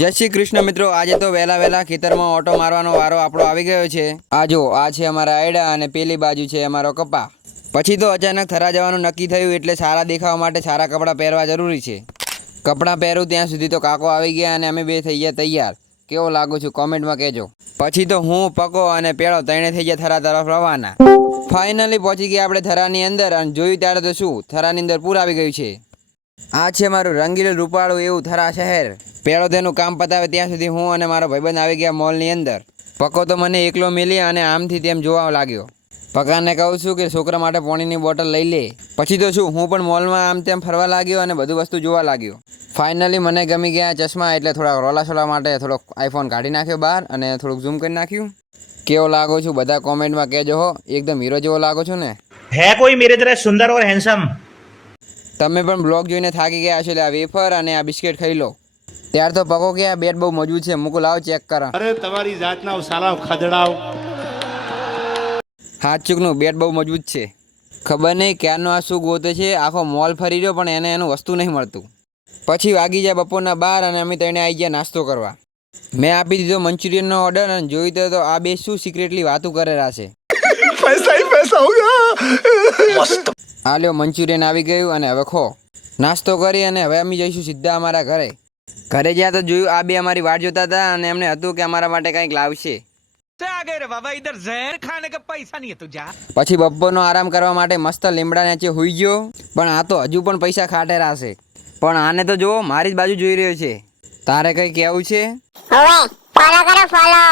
જય શ્રી કૃષ્ણ મિત્રો, આજે તો વહેલા ખેતરમાં ઓટો મારવાનો વારો આપણો આવી ગયો છે। આ જો આ છે અમારા આયડા અને પેલી બાજુ છે અમારો કપા। પછી તો અચાનક થરા જવાનું નક્કી થયું એટલે સારા દેખાવા માટે સારા કપડાં પહેરવા જરૂરી છે। કપડાં પહેરું ત્યાં સુધી તો કાકો આવી ગયા અને અમે બે થઈ ગયા તૈયાર। કેવો લાગુ છું કોમેન્ટમાં કહેજો। પછી તો હું પકો અને પેળો ત્રણે થઈ ગયા થરા તરફ રવાના। ફાઇનલી પહોંચી ગયા આપણે થરાની અંદર અને જોયું ત્યારે તો શું થરાની અંદર પૂર આવી ગયું છે। આ છે મારું રંગીલું રૂપાળું એવું થરા શહેર। પેલો તેનું કામ પતાવે ત્યાં સુધી હું અને મારો ભાઈબંધ આવી ગયા મોલની અંદર। પકો તો મને એકલો મિલી અને આમથી તેમ જોવા લાગ્યો। પકાને કહું છું કે છોકરા માટે પાણીની બોટલ લઈ લે। પછી તો શું હું પણ મોલમાં આમ તેમ ફરવા લાગ્યો અને બધું વસ્તુ જોવા લાગ્યો। ફાઇનલી મને ગમી ગયા ચશ્મા એટલે થોડા રોલા માટે થોડોક આઈફોન કાઢી નાખ્યો બહાર અને થોડુંક ઝૂમ કરી નાખ્યું। કેવો લાગો છું બધા કોમેન્ટમાં કહેજો હો। એકદમ હીરો જેવો લાગો છો ને? है कोई मेरे तरह सुंदर और हैंडसम? તમે પણ બ્લોગ જોઈને થાકી ગયા છો એટલે આ વેફર અને આ બિસ્કિટ ખાઈ લો। ત્યાર તો પકો કે આ બેટ બહુ મજબૂત છે, મૂકો લાવો ચેક કરો। અરે તમારી જાતના સાલા ખદડાવ। હાથ ચૂકનું બેટ બહુ મજબૂત છે। ખબર નહીં ક્યારનો આ શું ગોતે છે, આખો મોલ ફરી રહ્યો પણ એને એનું વસ્તુ નહીં મળતું। પછી વાગી જાય બપોરના 12 અને અમે તેને આવી ગયા નાસ્તો કરવા। મેં આપી દીધો મંચુરિયનનો ઓર્ડર અને જોયું તો આ બે શું સિક્રેટલી વાતું કરેલા છે। પૈસા ही पैसा होगा। આ લ્યો મંચુરિયન આવી ગયું અને હવે ખો। નાસ્તો કરી અને હવે અમે જઈશું સીધા અમારા ઘરે। ઘરે જ્યાં તો જોયું આ બે અમારી વાટ જોતા હતા અને એમને હતું કે અમારા માટે કંઈક લાવશે। પછી બપોરનો આરામ કરવા માટે મસ્ત લીમડા નીચે હુઈ ગયો પણ આ તો હજુ પણ પૈસા ખાટેરા છે। પણ આને તો જો મારી જ બાજુ જોઈ રહ્યો છે। તારે કઈ કહેવું છે? હવે ફોલો કરો ફોલો।